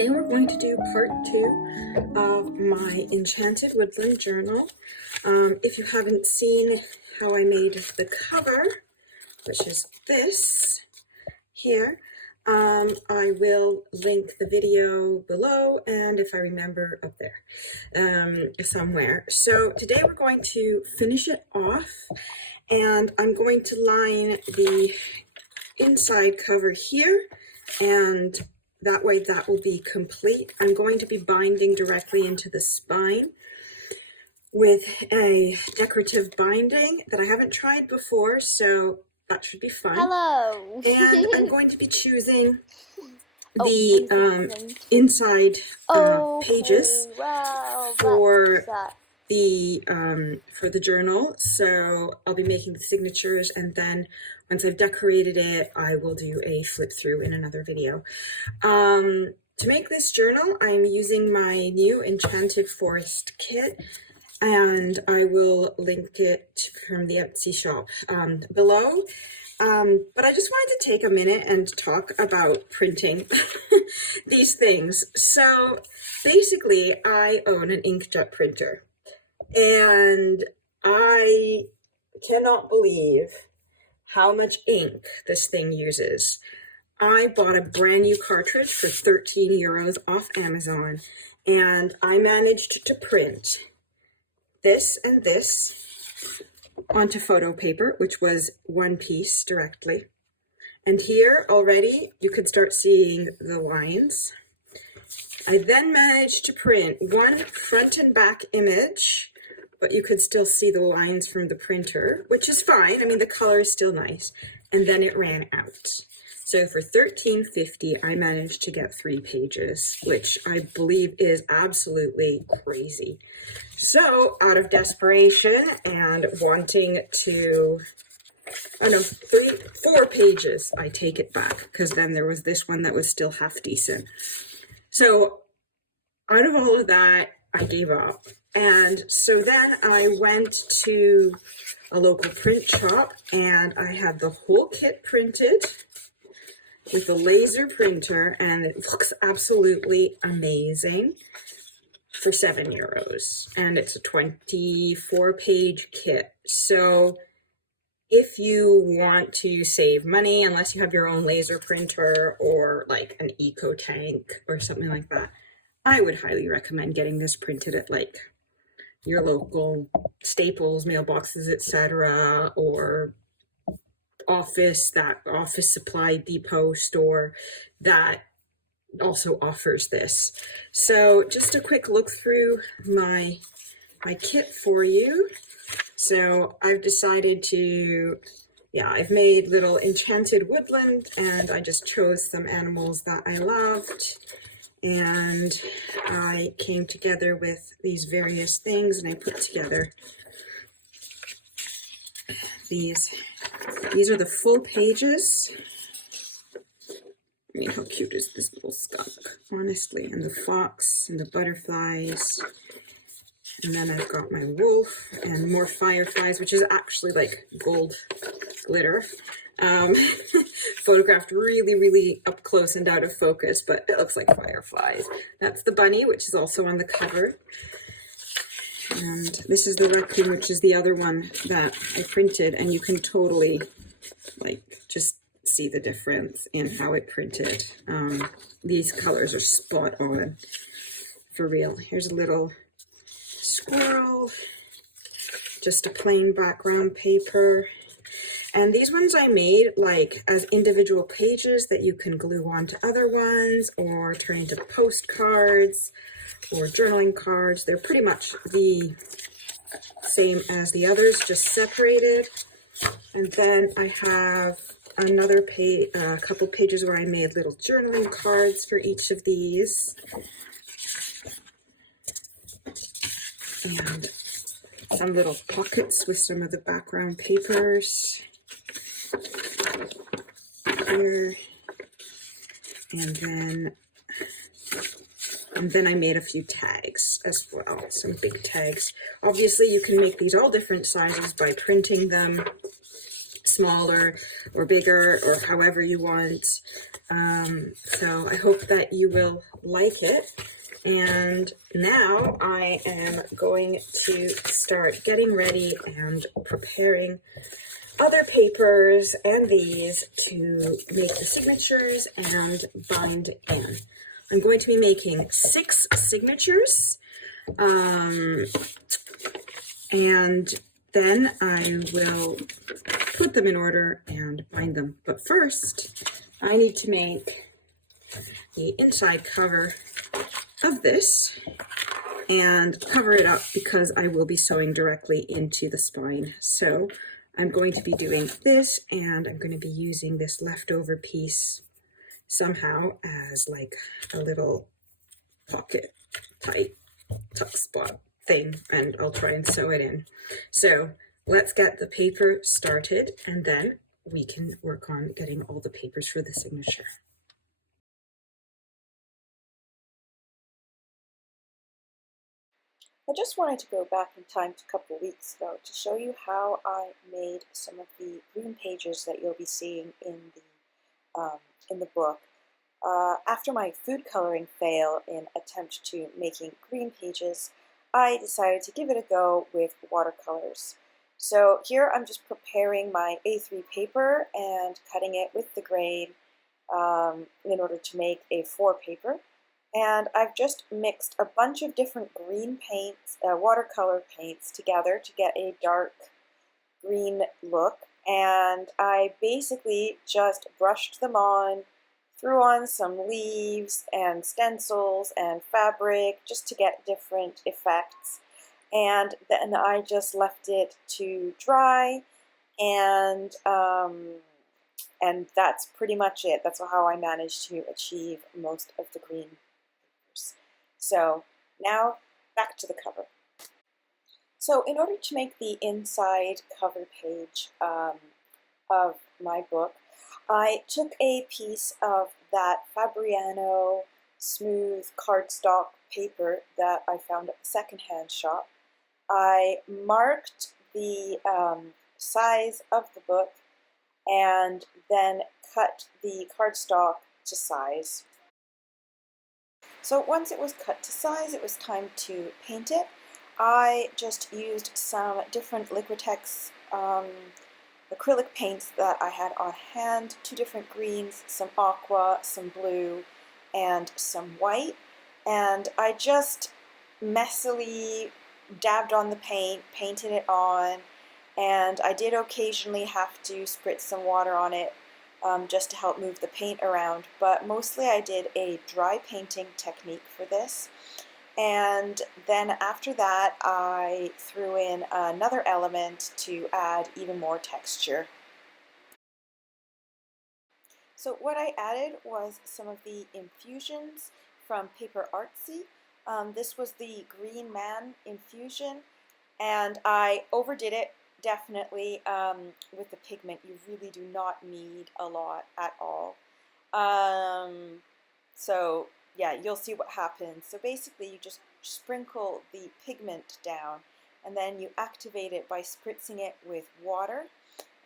Today we're going to do part 2 of my Enchanted Woodland journal. If you haven't seen how I made the cover, which is this here, I will link the video below and if I remember up there somewhere. So today we're going to finish it off and I'm going to line the inside cover here, and that way that will be complete. I'm going to be binding directly into the spine with a decorative binding that I haven't tried before, so that should be fun. Hello! And I'm going to be choosing the inside pages for the journal. So I'll be making the signatures, and then once I've decorated it, I will do a flip through in another video. To make this journal, I'm using my new Enchanted Forest kit, and I will link it from the Etsy shop below. But I just wanted to take a minute and talk about printing these things. So basically, I own an inkjet printer, and I cannot believe how much ink this thing uses. I bought a brand new cartridge for 13 euros off Amazon, and I managed to print this and this onto photo paper, which was one piece directly. And here already you could start seeing the lines. I then managed to print one front and back image, but you could still see the lines from the printer, which is fine. I mean, the color is still nice. And then it ran out. So for $13.50, I managed to get 3 pages, which I believe is absolutely crazy. So out of desperation and wanting to, 4 pages, I take it back, because then there was this one that was still half decent. So out of all of that, I gave up. And so then I went to a local print shop and I had the whole kit printed with a laser printer, and it looks absolutely amazing for 7 euros. And it's a 24-page kit. So if you want to save money, unless you have your own laser printer or like an eco tank or something like that, I would highly recommend getting this printed at like your local Staples, mailboxes, etc., or office supply depot store that also offers this. So just a quick look through my kit for you. So I've decided to, I've made little enchanted woodland, and I just chose some animals that I loved. And I came together with these various things, and I put together these. These are the full pages. I mean, how cute is this little skunk, honestly? And the fox and the butterflies. And then I've got my wolf and more fireflies, which is actually like gold glitter. Photographed really, really up close and out of focus, but it looks like fireflies. That's the bunny, which is also on the cover. And this is the raccoon, which is the other one that I printed, and you can totally like just see the difference in how it printed. These colors are spot on, for real. Here's a little squirrel, just a plain background paper. And these ones I made like as individual pages that you can glue onto other ones or turn into postcards or journaling cards. They're pretty much the same as the others, just separated. And then I have another page, a couple pages where I made little journaling cards for each of these. And some little pockets with some of the background papers here. And then I made a few tags as well, some big tags. Obviously, you can make these all different sizes by printing them smaller or bigger or however you want. So I hope that you will like it. And now I am going to start getting ready and preparing other papers and these to make the signatures and bind in. I'm going to be making 6 signatures, and then I will put them in order and bind them. But first, I need to make the inside cover of this and cover it up because I will be sewing directly into the spine. So I'm going to be doing this, and I'm going to be using this leftover piece somehow as like a little pocket tight tuck spot thing, and I'll try and sew it in. So let's get the paper started, and then we can work on getting all the papers for the signature. I just wanted to go back in time to a couple of weeks ago to show you how I made some of the green pages that you'll be seeing in the book. After my food coloring fail in attempt to making green pages, I decided to give it a go with watercolors. So here I'm just preparing my A3 paper and cutting it with the grain in order to make A4 paper. And I've just mixed a bunch of different green paints, watercolor paints together to get a dark green look. And I basically just brushed them on, threw on some leaves and stencils and fabric just to get different effects. And then I just left it to dry, and that's pretty much it. That's how I managed to achieve most of the green papers. So now back to the cover. So in order to make the inside cover page of my book, I took a piece of that Fabriano smooth cardstock paper that I found at the secondhand shop. I marked the size of the book and then cut the cardstock to size. So once it was cut to size, it was time to paint it. I just used some different Liquitex acrylic paints that I had on hand, 2 different greens, some aqua, some blue, and some white. And I just messily dabbed on the paint, painted it on, and I did occasionally have to spritz some water on it just to help move the paint around, but mostly I did a dry painting technique for this. And then after that, I threw in another element to add even more texture. So what I added was some of the infusions from Paper Artsy. This was the Green Man infusion, and I overdid it definitely with the pigment. You really do not need a lot at all. So yeah, you'll see what happens. So basically you just sprinkle the pigment down, and then you activate it by spritzing it with water,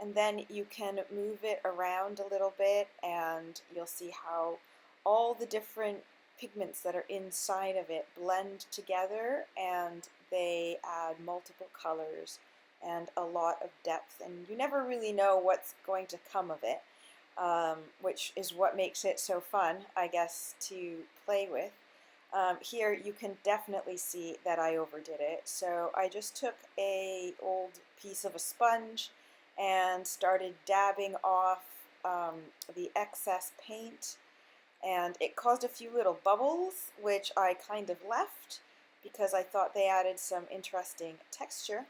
and then you can move it around a little bit, and you'll see how all the different pigments that are inside of it blend together, and they add multiple colors and a lot of depth, and you never really know what's going to come of it. Which is what makes it so fun, I guess, to play with. Here you can definitely see that I overdid it. So I just took an old piece of a sponge and started dabbing off the excess paint, and it caused a few little bubbles, which I kind of left because I thought they added some interesting texture.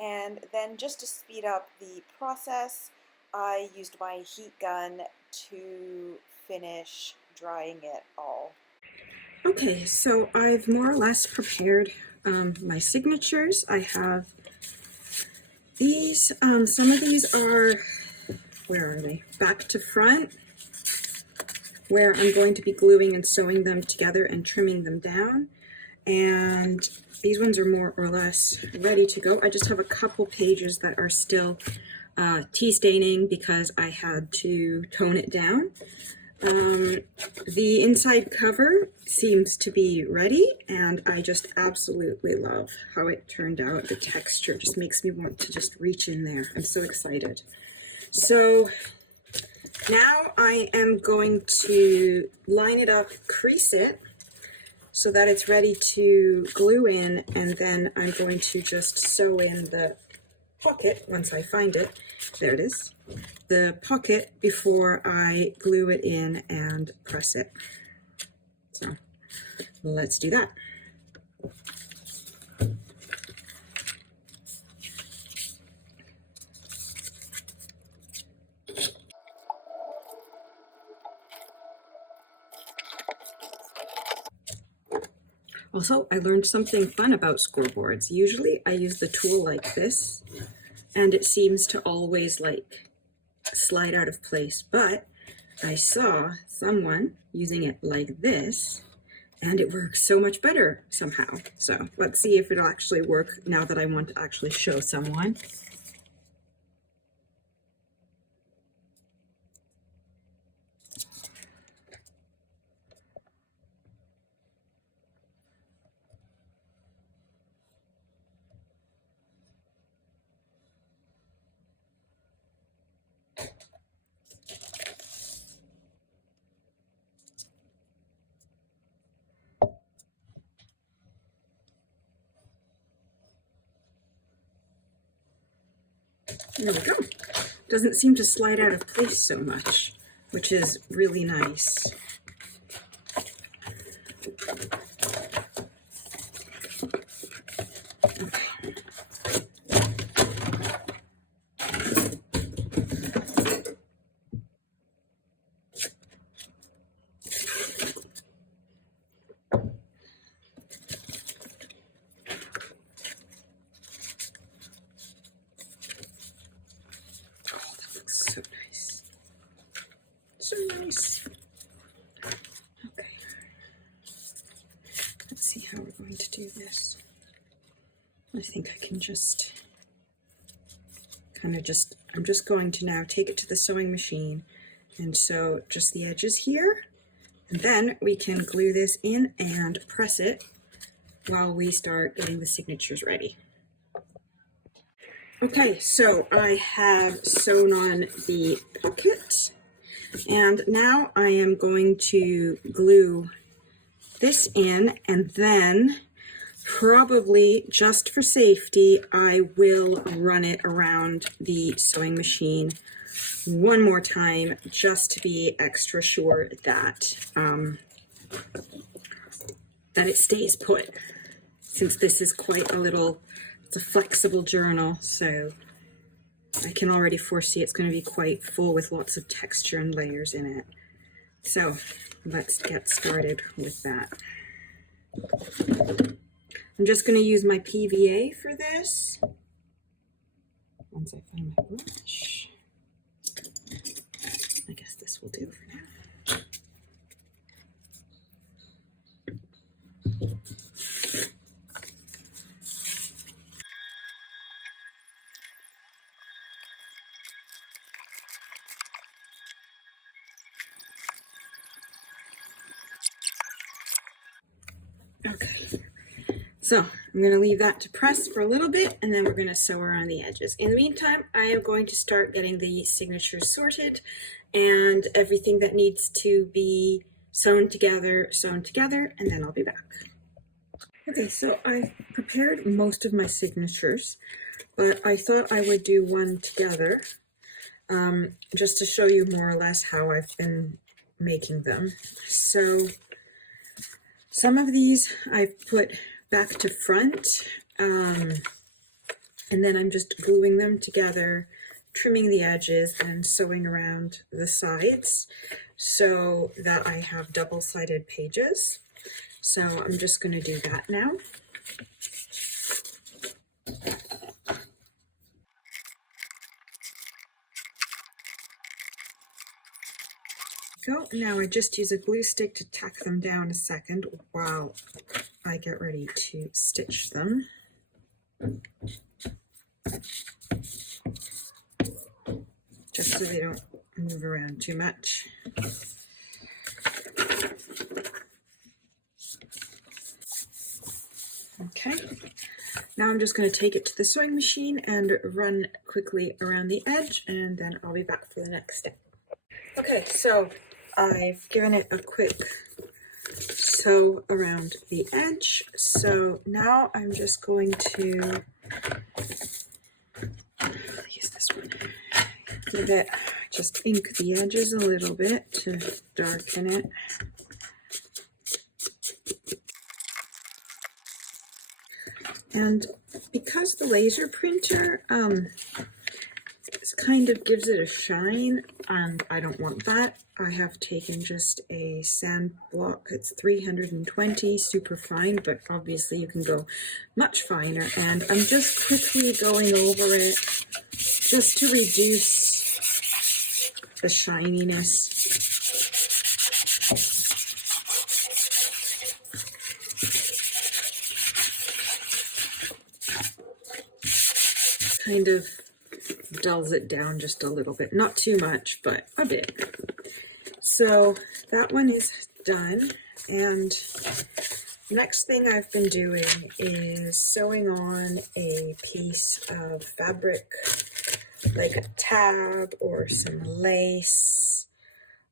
And then just to speed up the process, I used my heat gun to finish drying it all. Okay, so I've more or less prepared my signatures. I have these, some of these are, where are they? Back to front, where I'm going to be gluing and sewing them together and trimming them down. And these ones are more or less ready to go. I just have a couple pages that are still tea staining because I had to tone it down. The inside cover seems to be ready, and I just absolutely love how it turned out. The texture just makes me want to just reach in there. I'm so excited. So now I am going to line it up, crease it, so that it's ready to glue in, and then I'm going to just sew in the pocket once I find it. There it is. The pocket before I glue it in and press it. So let's do that. Also, I learned something fun about scoreboards. Usually I use the tool like this, and it seems to always like slide out of place, but I saw someone using it like this, and it works so much better somehow. So let's see if it'll actually work now that I want to actually show someone. There we go. Doesn't seem to slide out of place so much, which is really nice. So nice. So nice. Okay. Let's see how we're going to do this. I think I can just I'm just going to now take it to the sewing machine and sew just the edges here. And then we can glue this in and press it while we start getting the signatures ready. Okay, so I have sewn on the pocket, and now I am going to glue this in, and then probably just for safety, I will run it around the sewing machine one more time just to be extra sure that that it stays put, since this is quite a little, it's a flexible journal, so I can already foresee it's going to be quite full with lots of texture and layers in it. So let's get started with that. I'm just going to use my PVA for this. Once I find my brush, I guess this will do for now. Okay, so I'm going to leave that to press for a little bit, and then we're going to sew around the edges. In the meantime, I am going to start getting the signatures sorted and everything that needs to be sewn together, and then I'll be back. Okay, so I've prepared most of my signatures, but I thought I would do one together just to show you more or less how I've been making them. So some of these I've put back to front, and then I'm just gluing them together, trimming the edges and sewing around the sides so that I have double-sided pages. So I'm just going to do that now. Go. Now I just use a glue stick to tack them down a second while I get ready to stitch them. just so they don't move around too much. Okay, now I'm just going to take it to the sewing machine and run quickly around the edge, and then I'll be back for the next step. Okay, so I've given it a quick sew around the edge. So now I'm just going to use this one. Give it, just ink the edges a little bit to darken it. And because the laser printer kind of gives it a shine, and I don't want that, I have taken just a sand block. It's 320, super fine, but obviously you can go much finer. And I'm just quickly going over it just to reduce the shininess. Kind of dulls it down just a little bit, not too much, but a bit. So that one is done, and next thing I've been doing is sewing on a piece of fabric, like a tab or some lace,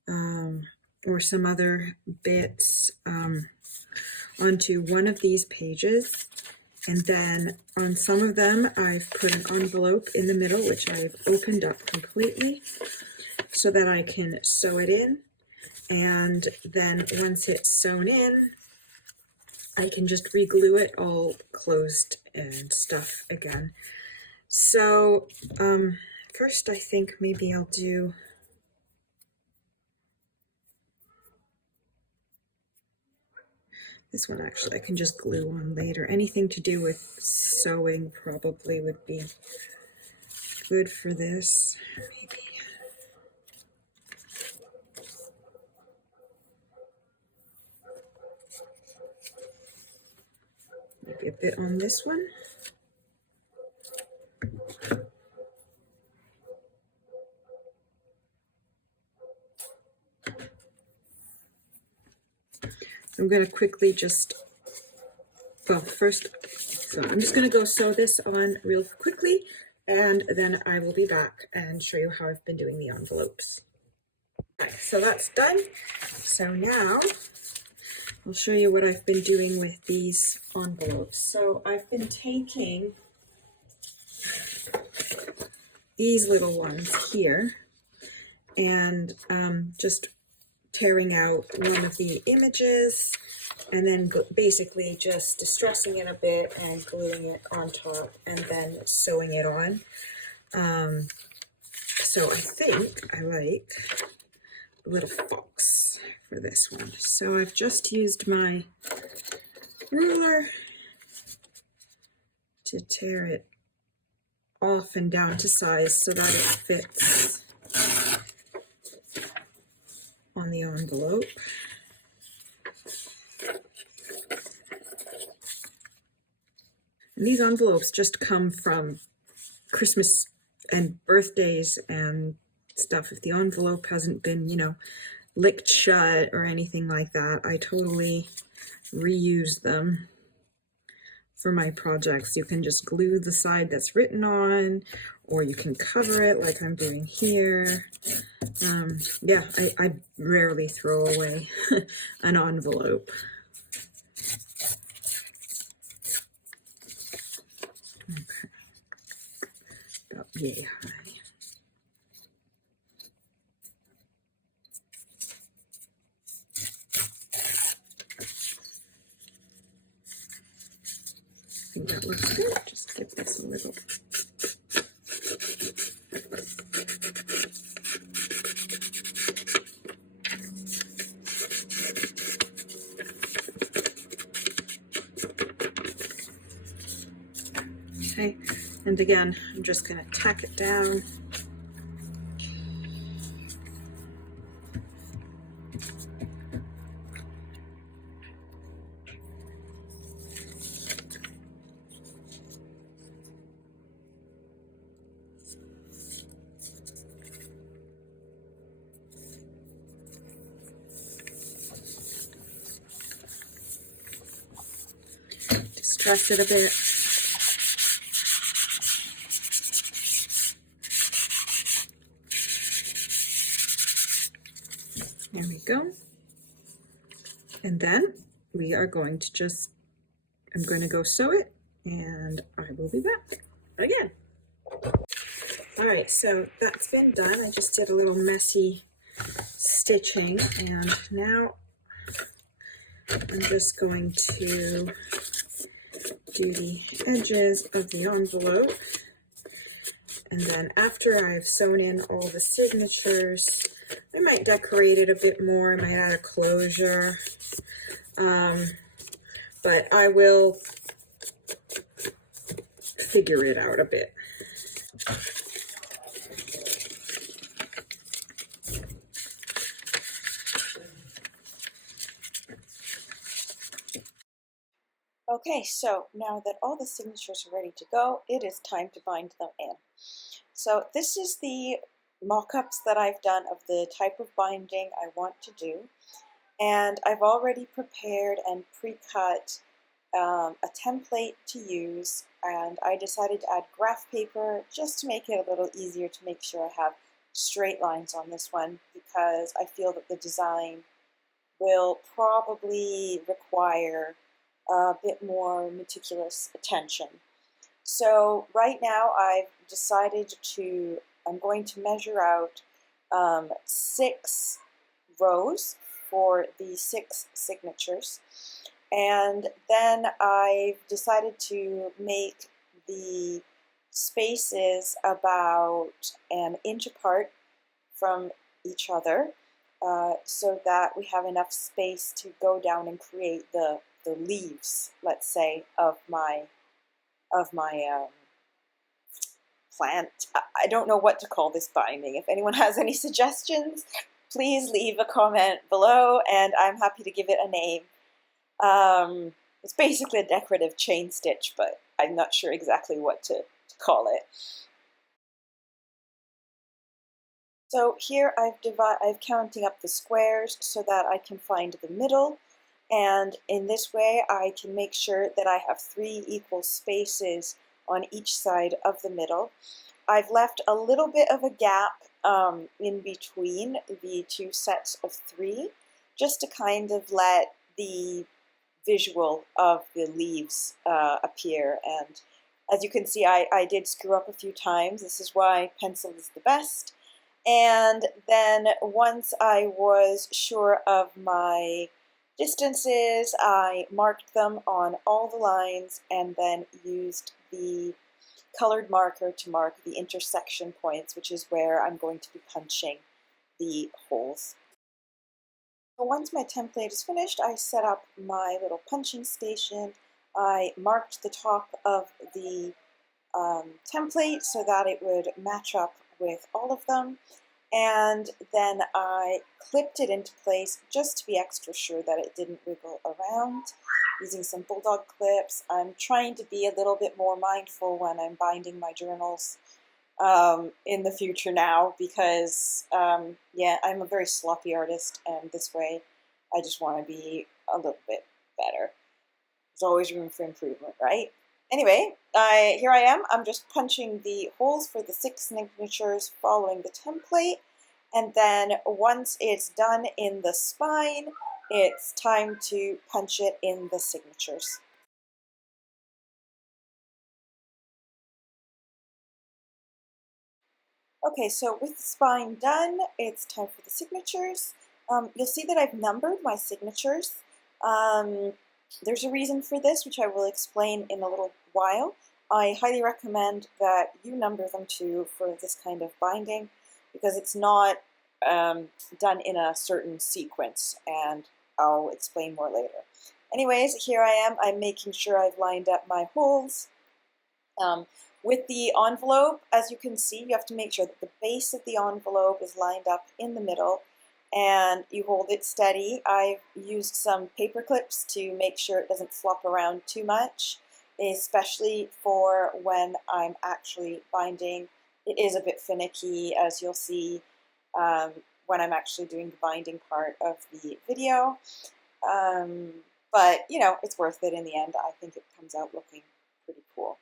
or some other bits, onto one of these pages. And then on some of them, I've put an envelope in the middle, which I've opened up completely so that I can sew it in. And then once it's sewn in, I can just re-glue it all closed and stuff again. So first, I think maybe I'll do this one. Actually, I can just glue on later. Anything to do with sewing probably would be good for this. Maybe a bit on this one. I'm going to quickly just, well, first, so I'm just going to go sew this on real quickly, and then I will be back and show you how I've been doing the envelopes. Okay, so that's done. So now I'll show you what I've been doing with these envelopes. So I've been taking these little ones here and just tearing out one of the images and then basically just distressing it a bit and gluing it on top and then sewing it on. So I think I like a little fox for this one. So I've just used my ruler to tear it off and down to size so that it fits on the envelope. And these envelopes just come from Christmas and birthdays and stuff. If the envelope hasn't been, you know, licked shut or anything like that, I totally reuse them for my projects. You can just glue the side that's written on, or you can cover it like I'm doing here. Yeah, I rarely throw away an envelope. Okay, about yay high. I think that looks good. Just give this a little. Okay, and again, I'm just going to tack it down. press it a bit. There we go. And then we are going to just, I'm going to go sew it, and I will be back again. All right, so that's been done. I just did a little messy stitching, and now I'm just going to do the edges of the envelope. And then after I've sewn in all the signatures, I might decorate it a bit more. I might add a closure. But I will figure it out a bit. Okay, so now that all the signatures are ready to go, it is time to bind them in. So this is the mock-ups that I've done of the type of binding I want to do. And I've already prepared and pre-cut a template to use, and I decided to add graph paper just to make it a little easier to make sure I have straight lines on this one, because I feel that the design will probably require a bit more meticulous attention. So right now I've decided I'm going to measure out 6 rows for the 6 signatures, and then I've decided to make the spaces about an inch apart from each other, so that we have enough space to go down and create the leaves, let's say, of my plant. I don't know what to call this binding. If anyone has any suggestions, please leave a comment below, and I'm happy to give it a name. It's basically a decorative chain stitch, but I'm not sure exactly what to call it. So here I'm counting up the squares so that I can find the middle, and in this way I can make sure that I have 3 equal spaces on each side of the middle. I've left a little bit of a gap in between the 2 sets of 3, just to kind of let the visual of the leaves appear. And as you can see, I did screw up a few times. This is why pencil is the best. And then once I was sure of my distances, I marked them on all the lines and then used the colored marker to mark the intersection points, which is where I'm going to be punching the holes. So once my template is finished, I set up my little punching station. I marked the top of the template so that it would match up with all of them, and then I clipped it into place just to be extra sure that it didn't wiggle around using some bulldog clips. I'm trying to be a little bit more mindful when I'm binding my journals in the future now, because yeah, I'm a very sloppy artist, and this way I just want to be a little bit better. There's always room for improvement, right? Anyway, here I am. I'm just punching the holes for the 6 signatures following the template, and then once it's done in the spine, it's time to punch it in the signatures. Okay, so with the spine done, it's time for the signatures. You'll see that I've numbered my signatures. There's a reason for this, which I will explain in a little while. I highly recommend that you number them too for this kind of binding, because it's not done in a certain sequence, and I'll explain more later. Anyways, here I am. I'm making sure I've lined up my holes. With the envelope, as you can see, you have to make sure that the base of the envelope is lined up in the middle, and you hold it steady. I've used some paper clips to make sure it doesn't flop around too much, especially for when I'm actually binding. It is a bit finicky, as you'll see when I'm actually doing the binding part of the video. But, you know, it's worth it in the end. I think it comes comes out looking pretty cool.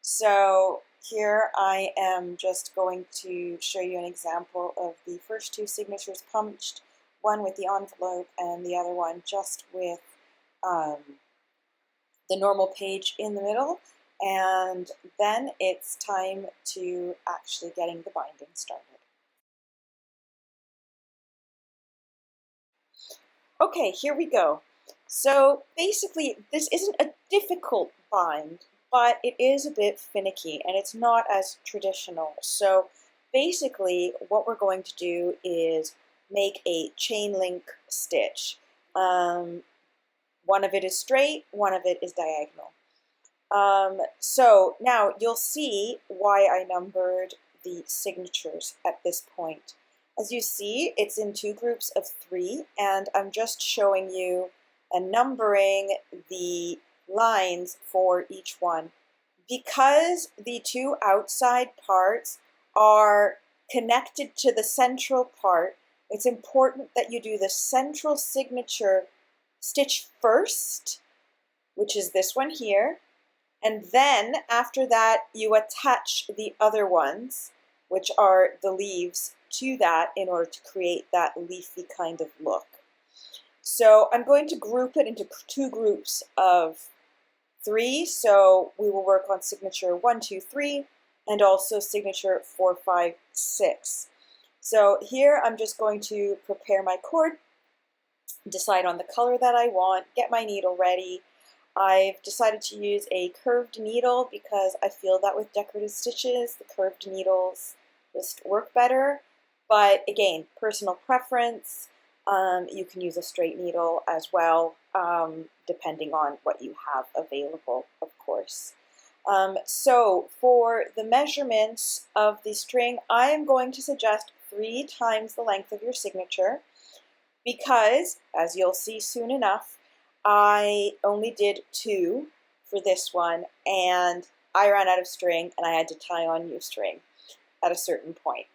So here I am just going to show you an example of the first two signatures punched, one with the envelope and the other one just with the normal page in the middle, and then it's time to actually getting the binding started. Okay, here we go. So basically, this isn't a difficult bind, but it is a bit finicky and it's not as traditional. So basically, what we're going to do is make a chain link stitch. One of it is straight, one of it is diagonal. So now you'll see why I numbered the signatures at this point. As you see, it's in two groups of 3, and I'm just showing you and numbering the lines for each one. Because the two outside parts are connected to the central part, it's important that you do the central signature stitch first, which is this one here, and then after that you attach the other ones, which are the leaves, to that in order to create that leafy kind of look. So I'm going to group it into two groups of 3, so we will work on signature 1, 2, 3, and also signature 4, 5, 6. So here I'm just going to prepare my cord, decide on the color that I want, get my needle ready. I've decided to use a curved needle because I feel that with decorative stitches, the curved needles just work better. But again, personal preference. You can use a straight needle as well, depending on what you have available, of course. So for the measurements of the string, I am going to suggest 3 times the length of your signature because, as you'll see soon enough, I only did 2 for this one, and I ran out of string and I had to tie on new string at a certain point.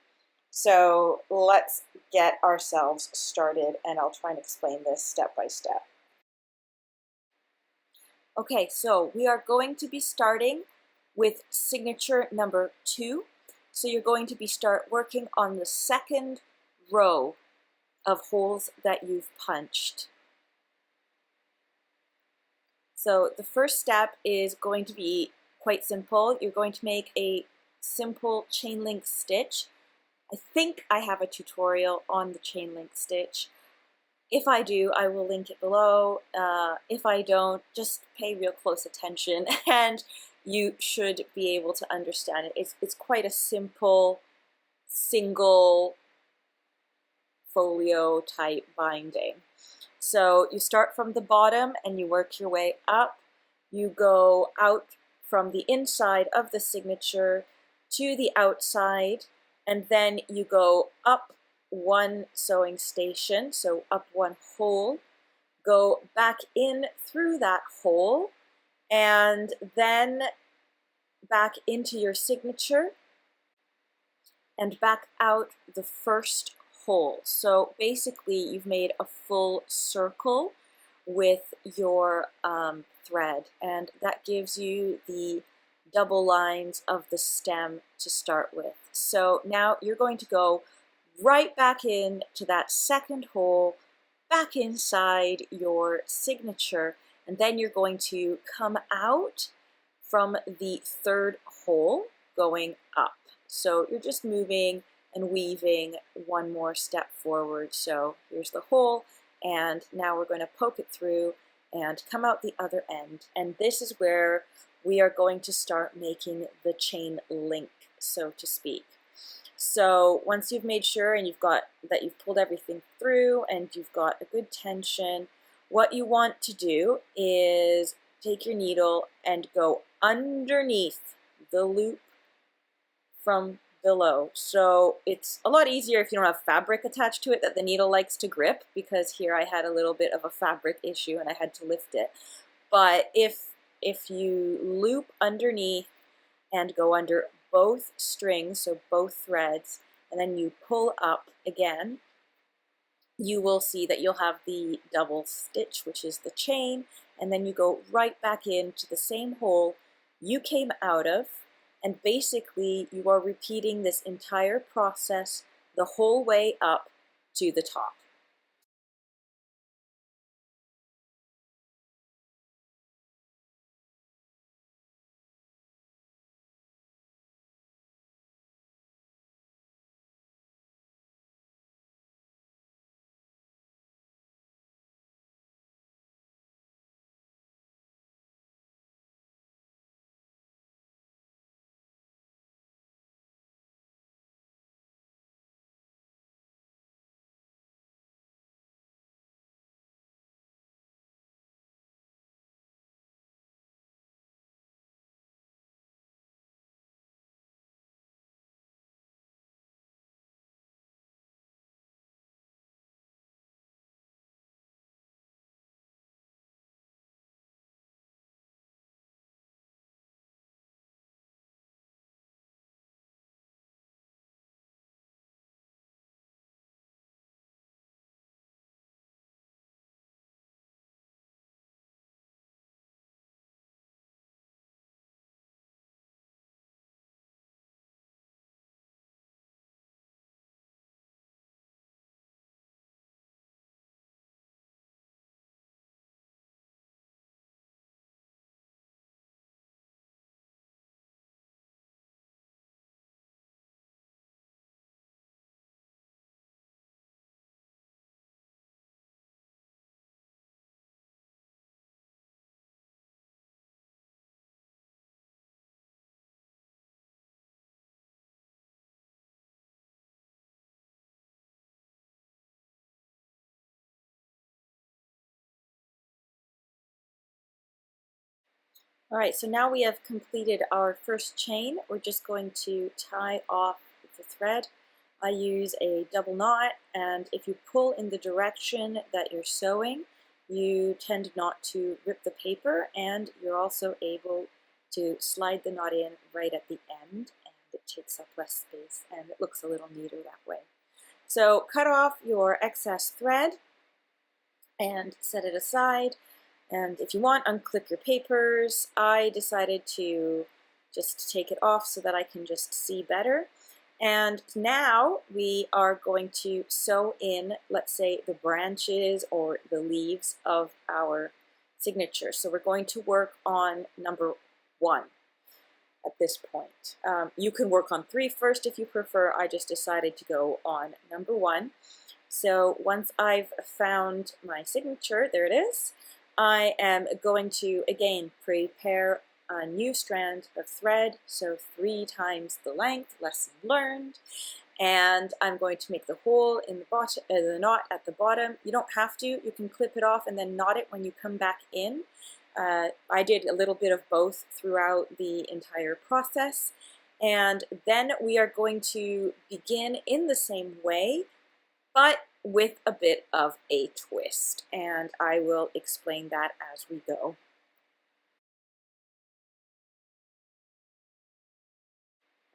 So let's get ourselves started, and I'll try and explain this step by step. Okay, so we are going to be starting with signature number 2. So you're going to be working on the second row of holes that you've punched. So the first step is going to be quite simple. You're going to make a simple chain link stitch. I think I have a tutorial on the chain link stitch. If I do, I will link it below. If I don't, just pay real close attention and you should be able to understand it. It's quite a simple single folio type binding. So you start from the bottom and you work your way up. You go out from the inside of the signature to the outside, and then you go up 1 sewing station, so up 1 hole, go back in through that hole, and then back into your signature, and back out the first hole. So basically you've made a full circle with your thread, and that gives you the double lines of the stem to start with. So now you're going to go right back in to that second hole, back inside your signature, and then you're going to come out from the third hole going up. So you're just moving and weaving one more step forward. So here's the hole, and now we're going to poke it through and come out the other end. And this is where we are going to start making the chain link, so to speak. So once you've made sure and you've pulled everything through and you've got a good tension, what you want to do is take your needle and go underneath the loop from below. So it's a lot easier if you don't have fabric attached to it that the needle likes to grip, because here I had a little bit of a fabric issue and I had to lift it. But if you loop underneath and go under both strings, so both threads, and then you pull up again, you will see that you'll have the double stitch, which is the chain, and then you go right back into the same hole you came out of, and basically you are repeating this entire process the whole way up to the top. All right, so now we have completed our first chain. We're just going to tie off the thread. I use a double knot, and if you pull in the direction that you're sewing, you tend not to rip the paper, and you're also able to slide the knot in right at the end, and it takes up less space, and it looks a little neater that way. So cut off your excess thread and set it aside. And if you want, unclip your papers. I decided to just take it off so that I can just see better. And now we are going to sew in, let's say, the branches or the leaves of our signature. So we're going to work on number 1 at this point. You can work on 3 first if you prefer. I just decided to go on number 1. So once I've found my signature, there it is, I am going to, again, prepare a new strand of thread, so 3 times the length, lesson learned, and I'm going to make the hole in the bottom, the knot at the bottom. You don't have to, you can clip it off and then knot it when you come back in. I did a little bit of both throughout the entire process, and then we are going to begin in the same way, but with a bit of a twist, and I will explain that as we go.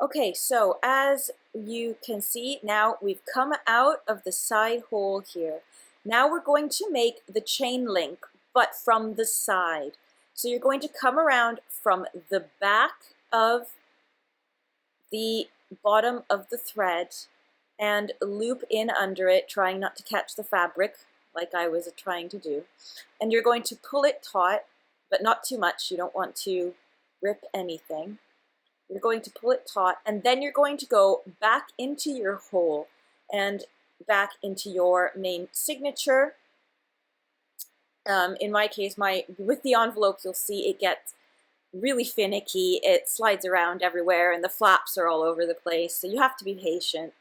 Okay, so as you can see, now we've come out of the side hole here. Now we're going to make the chain link, but from the side. So you're going to come around from the back of the bottom of the thread and loop in under it, trying not to catch the fabric like I was trying to do. And you're going to pull it taut, but not too much. You don't want to rip anything. You're going to pull it taut, and then you're going to go back into your hole and back into your main signature. In my case, with the envelope, you'll see it gets really finicky. It slides around everywhere, and the flaps are all over the place, so you have to be patient.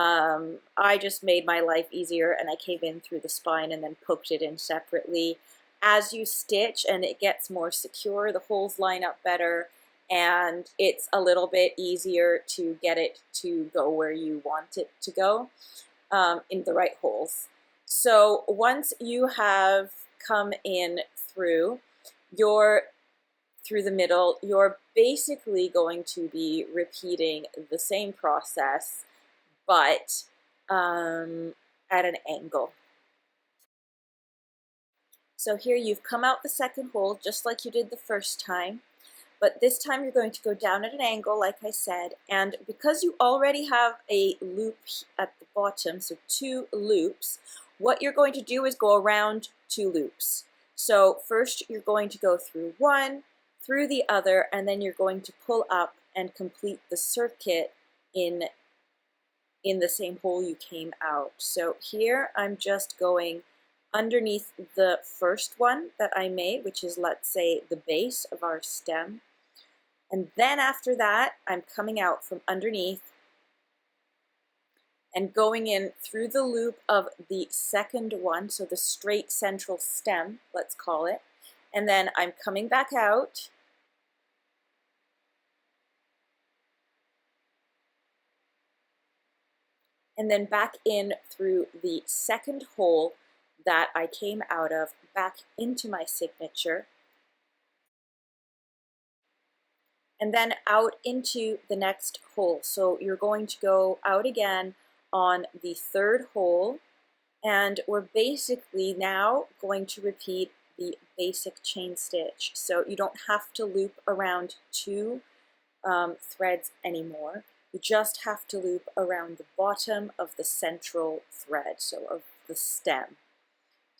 I just made my life easier, and I came in through the spine and then poked it in separately. As you stitch and it gets more secure, the holes line up better, and it's a little bit easier to get it to go where you want it to go, in the right holes. So once you have come in through the middle, you're basically going to be repeating the same process, but at an angle. So here you've come out the second hole just like you did the first time, but this time you're going to go down at an angle like I said, and because you already have a loop at the bottom, so 2 loops, what you're going to do is go around 2 loops. So first you're going to go through one, through the other, and then you're going to pull up and complete the circuit in the same hole you came out. So here I'm just going underneath the first one that I made, which is, let's say, the base of our stem. And then after that, I'm coming out from underneath and going in through the loop of the second one, so the straight central stem, let's call it. And then I'm coming back out and then back in through the second hole that I came out of, back into my signature, and then out into the next hole. So you're going to go out again on the third hole, and we're basically now going to repeat the basic chain stitch. So you don't have to loop around 2 threads anymore. You just have to loop around the bottom of the central thread, so of the stem.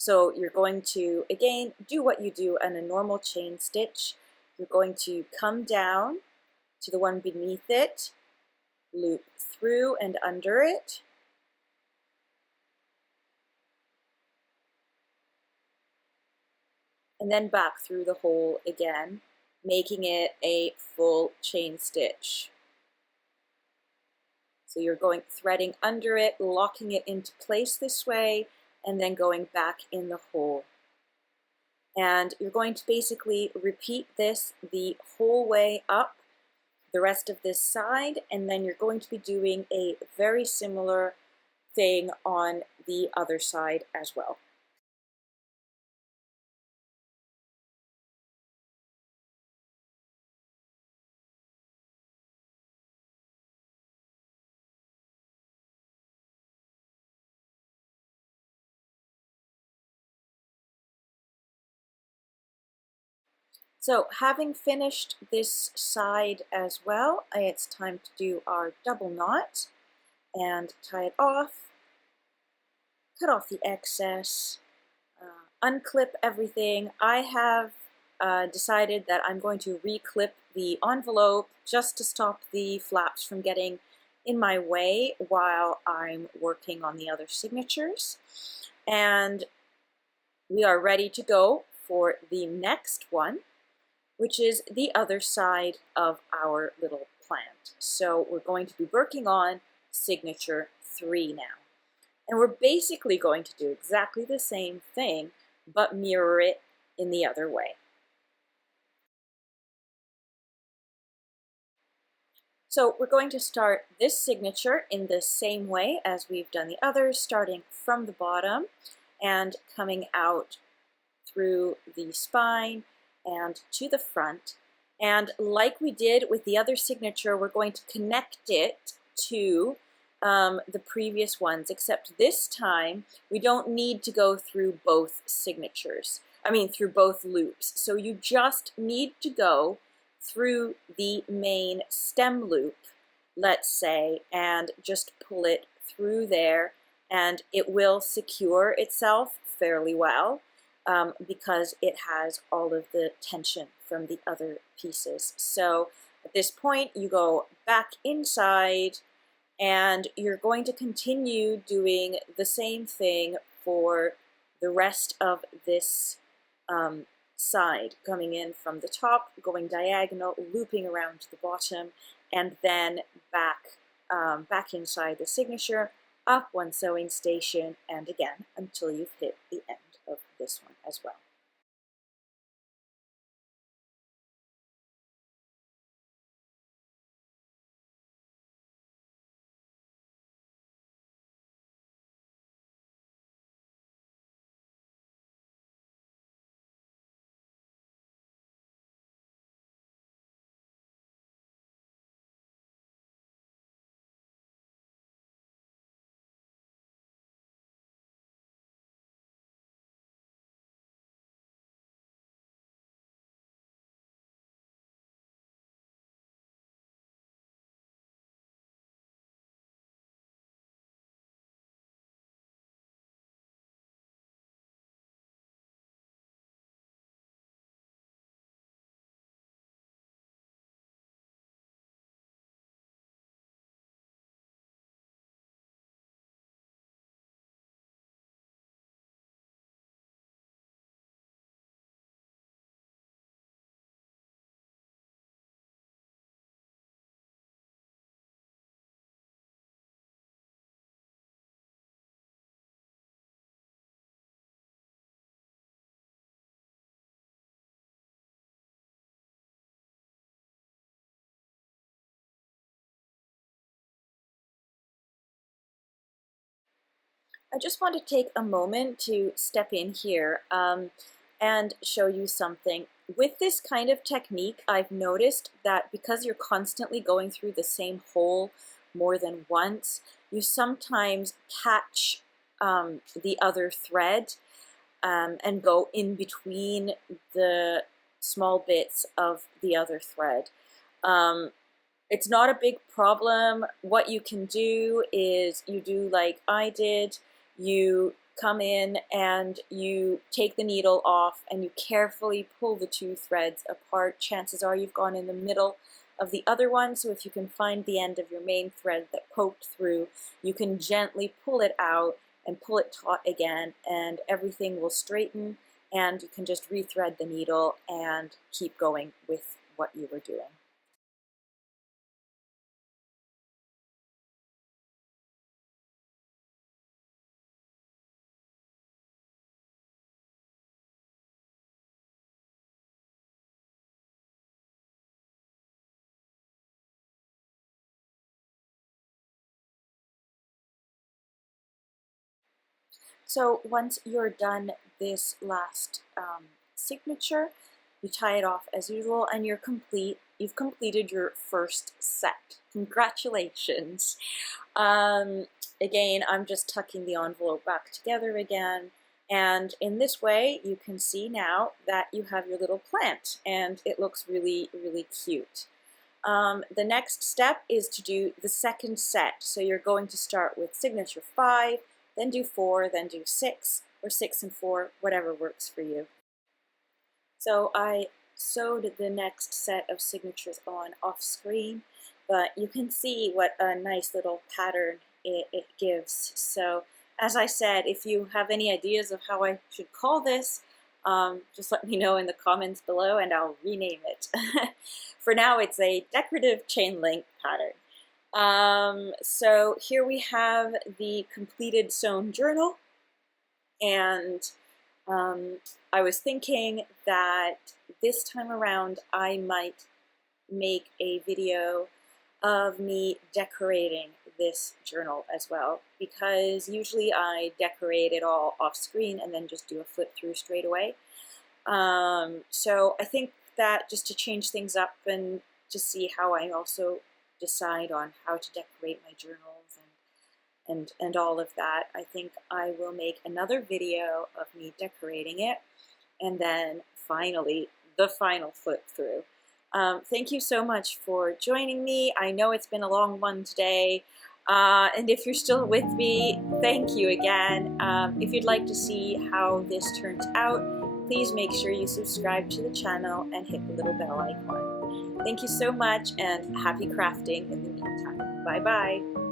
So you're going to, again, do what you do in a normal chain stitch. You're going to come down to the one beneath it, loop through and under it, and then back through the hole again, making it a full chain stitch. So you're going threading under it, locking it into place this way, and then going back in the hole. And you're going to basically repeat this the whole way up the rest of this side, and then you're going to be doing a very similar thing on the other side as well. So having finished this side as well, it's time to do our double knot and tie it off, cut off the excess, unclip everything. I have decided that I'm going to reclip the envelope just to stop the flaps from getting in my way while I'm working on the other signatures. And we are ready to go for the next one, which is the other side of our little plant. So we're going to be working on signature 3 now. And we're basically going to do exactly the same thing, but mirror it in the other way. So we're going to start this signature in the same way as we've done the others, starting from the bottom and coming out through the spine and to the front. And like we did with the other signature, we're going to connect it to the previous ones, except this time we don't need to go through both signatures. Through both loops. So you just need to go through the main stem loop, let's say, and just pull it through there, and it will secure itself fairly well because it has all of the tension from the other pieces. So at this point you go back inside, and you're going to continue doing the same thing for the rest of this side, coming in from the top, going diagonal, looping around to the bottom, and then back inside the signature, up one sewing station, and again until you've hit the end of this one as well. I just want to take a moment to step in here and show you something. With this kind of technique, I've noticed that because you're constantly going through the same hole more than once, you sometimes catch the other thread and go in between the small bits of the other thread. It's not a big problem. What you can do is you do like I did. You come in and you take the needle off and you carefully pull the two threads apart. Chances are you've gone in the middle of the other one, so if you can find the end of your main thread that poked through, you can gently pull it out and pull it taut again, and everything will straighten, and you can just rethread the needle and keep going with what you were doing. So once you're done this last signature, you tie it off as usual and you're complete. You've completed your first set. Congratulations. Again, I'm just tucking the envelope back together again. And in this way, you can see now that you have your little plant and it looks really, really cute. The next step is to do the second set. So you're going to start with signature 5, then do 4, then do 6, or 6 and 4, whatever works for you. So I sewed the next set of signatures on off screen, but you can see what a nice little pattern it gives. So as I said, if you have any ideas of how I should call this, just let me know in the comments below and I'll rename it. For now, it's a decorative chain link pattern. So here we have the completed sewn journal, and I was thinking that this time around I might make a video of me decorating this journal as well, because usually I decorate it all off screen and then just do a flip through straight away. So I think that just to change things up and to see how I also decide on how to decorate my journals and all of that, I think I will make another video of me decorating it and then finally the final flip through. Thank you so much for joining me. I know it's been a long one today, and if you're still with me, thank you again. If you'd like to see how this turns out, please make sure you subscribe to the channel and hit the little bell icon. Thank you so much and happy crafting in the meantime. Bye bye.